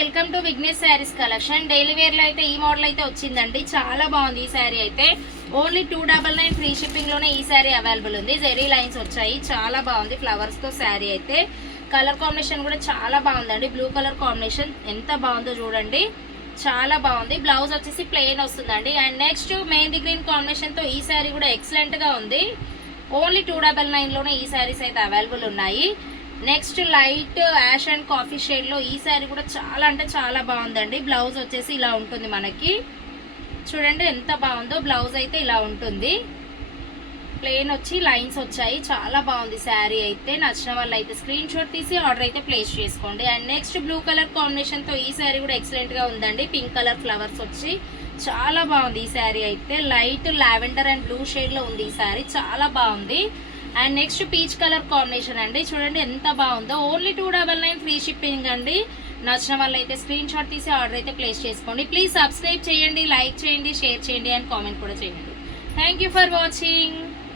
Welcome to Vignesh saris collection. Daily wear లో అయితే ఈ మోడల్ అయితే వచ్చిందండి. చాలా బాగుంది ఈ శారీ అయితే. ఓన్లీ 299 ఫ్రీ షిప్పింగ్ లోనే ఈ శారీ అవైలబుల్ ఉంది. జెరీ లైన్స్ వచ్చాయి, చాలా బాగుంది. ఫ్లవర్స్ తో శారీ అయితే కలర్ కాంబినేషన్ కూడా చాలా బాగుందండి. బ్లూ కలర్ కాంబినేషన్ ఎంత బాగుందో చూడండి, చాలా బాగుంది. బ్లౌజ్ వచ్చేసి ప్లెయిన్ వస్తుందండి. And next mehndi green combination తో ఈ శారీ కూడా ఎక్సలెంట్ గా ఉంది. ఓన్లీ 299 లోనే ఈ శారీస్ అయితే అవైలబుల్ ఉన్నాయి. Next light ash and coffee shade లో ఈ శారీ కూడా చాలా అంటే చాలా బాగుందండి. బ్లౌజ్ వచ్చేసి ఇలా ఉంటుంది మనకి, చూడండి ఎంత బాగుందో. బ్లౌజ్ అయితే ఇలా ఉంటుంది, ప్లెయిన్ వచ్చి లైన్స్ వచ్చాయి. చాలా బాగుంది శారీ అయితే. నచ్చిన వాళ్ళు అయితే స్క్రీన్ షాట్ తీసి ఆర్డర్ అయితే ప్లేస్ చేసుకోండి. And next blue colour combination తో ఈ శారీ కూడా ఎక్సలెంట్ గా ఉందండి. పింక్ కలర్ ఫ్లవర్స్ వచ్చి చాలా బాగుంది ఈ శారీ అయితే. Light lavender and blue shade లో ఉంది ఈ శారీ, చాలా బాగుంది. And next peach colour combination అండి, చూడండి ఎంత బాగుందో. ఓన్లీ 299 ఫ్రీ షిప్పింగ్ అండి. నచ్చిన వాళ్ళు అయితే స్క్రీన్ షాట్ తీసి ఆర్డర్ అయితే ప్లేస్ చేసుకోండి. ప్లీజ్ సబ్స్క్రైబ్ చేయండి, లైక్ చేయండి, షేర్ చేయండి అండ్ కామెంట్ కూడా చేయండి. Thank you for watching.